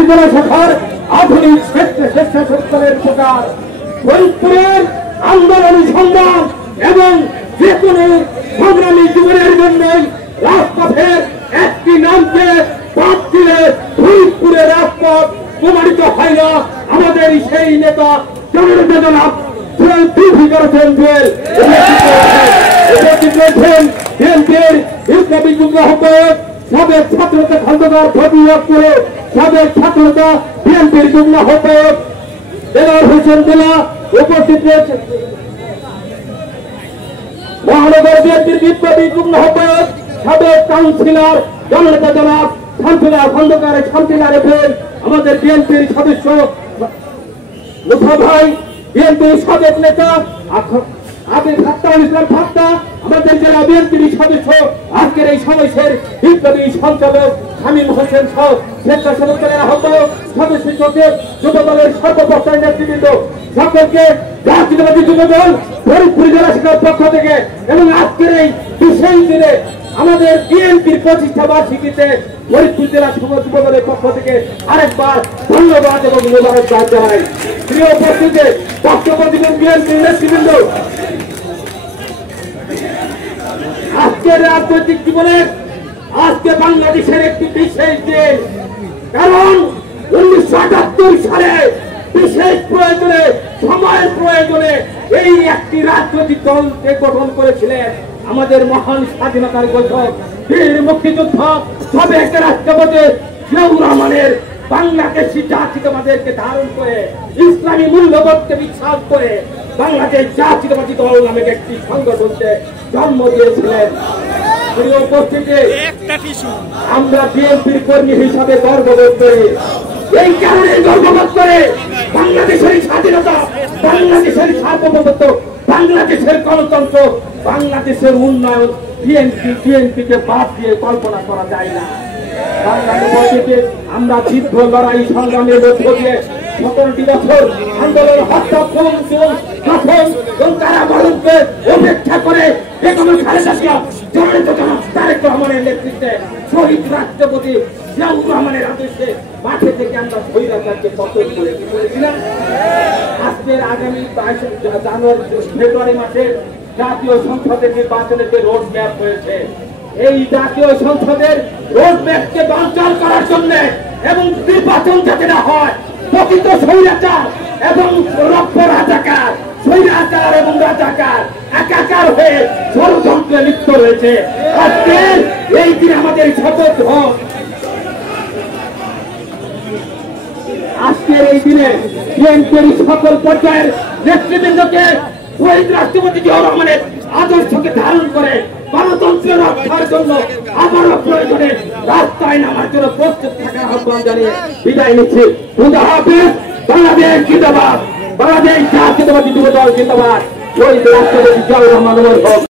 ফরিদপুর জেলা শাখার আধুনিক স্বেচ্ছাসেবক দলের প্রকার ফরিদপুরের আন্দোলন সংগ্রাম এবং যে কোনো সংগ্রামী জীবনের জন্যই রাজপথের একটি নামকে বাদ দিলে ফরিদপুরের রাজপথ প্রমাণিত হয় না। আমাদের সেই নেতা জনাব বিএনপির ইসলামী যুগ্ম আহ্বায়ক সাবেক ছাত্রতা খন্দকার ফজিলতপুরে সাবেক ছাত্রতা বিএনপির যুগ্ম আহ্বায়ক দেলোয়ার হোসেন দেলা উপস্থিত রয়েছে। মহানগর বিএনপির বিপ্লবী যুগ্ম আহ্বায়ক সাবেক কাউন্সিলর জননেতা জনাব শান্তিলাল খন্দকার শান্তিলাল এফএম, আমাদের বিএনপির সদস্য মুসা ভাই, বিএনপির সাবেক নেতা আবির ফাত্তাহুল ইসলাম ফাত্তা, আমাদের জেলা বিএনপির সদস্য, আজকের এই সমাবেশের বিপ্লবী সঞ্চালক শামীম হোসেন সহ স্বেচ্ছাসেবক দলের আহ্বায়ক সদস্য সচিব যুব দলের সর্বপর্যায়ের নেতৃবৃন্দ সকলকে জাতীয়তাবাদী যুব দল ফরিদপুর জেলা শাখার পক্ষ থেকে এবং আজকের এই বিশেষ দিনে আমাদের বিএনপির প্রতিষ্ঠা বার্ষিকীতে ফরিদপুর জেলা যুব দলের পক্ষ থেকে আরেকবার ধন্যবাদ এবং মোবারকবাদ জানাই। প্রিয় উপস্থিতি, বক্তব্য দিবেন বিএনপির নেতৃবৃন্দ। আজকের রাজনৈতিক জীবনের আজকে বাংলাদেশের একটি বিশেষ দিন, কারণ 1978 সালে বিশেষ প্রয়োজনে সময়ের প্রয়োজনে এই একটি রাজনৈতিক দলকে গঠন করেছিলেন আমাদের মহান স্বাধীনতার ঘোষক বীর মুক্তিযোদ্ধা সাবেক রাষ্ট্রপতি জিয়াউর রহমানের বাংলাদেশি জাতীয়তাবাদকে ধারণ করে ইসলামী মূল্যবোধকে বিশ্বাস করে বাংলাদেশ জাতীয়তাবাদী দল নামে একটি সংগঠনকে জন্ম দিয়েছিলেন। উপস্থিতি, আমরা বিএনপির কর্মী হিসাবে গর্ববোধ করি। এই কারণে গর্ববোধ করে বাংলাদেশের স্বাধীনতা, বাংলাদেশের সার্বভৌমত্ব, বাংলাদেশের গণতন্ত্র, বাংলাদেশের উন্নয়ন বিএনপিকে বাদ দিয়ে কল্পনা করা যায় না। আমরা দীর্ঘ লড়াই সংগ্রামের মধ্য দিয়ে 17টি বছর আন্দোলন, হত্যা, খুন, শাসন এবং কারাবরণকে উপেক্ষা করে বেগম খালেদা জিয়া জননেতা জনাব তারেক রহমানের নেতৃত্বে শহীদ রাষ্ট্রপতি জিয়াউর রহমানের আদেশে মাঠে থেকে আমরা স্বৈরাচারকে পতন করেছিলাম। আজকের আগামী 22 ফেব্রুয়ারি মাসে জাতীয় সংসদের নির্বাচনের যে রোড ম্যাপ হয়েছে, এই জাতীয় সংসদের রোড ম্যাপকে বানচাল করার জন্য এবং নির্বাচন যাতে না হয়, প্রকৃত স্বৈরাচার এবং রাজাকার, স্বৈরাচার এবং রাজাকার একাকার হয়ে ষড়যন্ত্রে লিপ্ত রয়েছে। আজকে এই দিন আমাদের শপথ হোক। আজকের এই দিনে বিএনপির সকল পর্যায়ের নেতৃবৃন্দকে শহীদ রাষ্ট্রপতি জিয়াউর রহমানের আদর্শকে ধারণ করে গণতন্ত্র রক্ষার জন্য আবারও প্রয়োজনে রাস্তায় নামার জন্য প্রস্তুত থাকার আহ্বান জানিয়ে বিদায় নিচ্ছি। খুদা হাফেজ। বাংলাদেশ জিন্দাবাদ, বাংলাদেশ জাতীয়তাবাদী যুব দল জিন্দাবাদ। শহীদ রাষ্ট্রপতি জিয়াউর রহমান।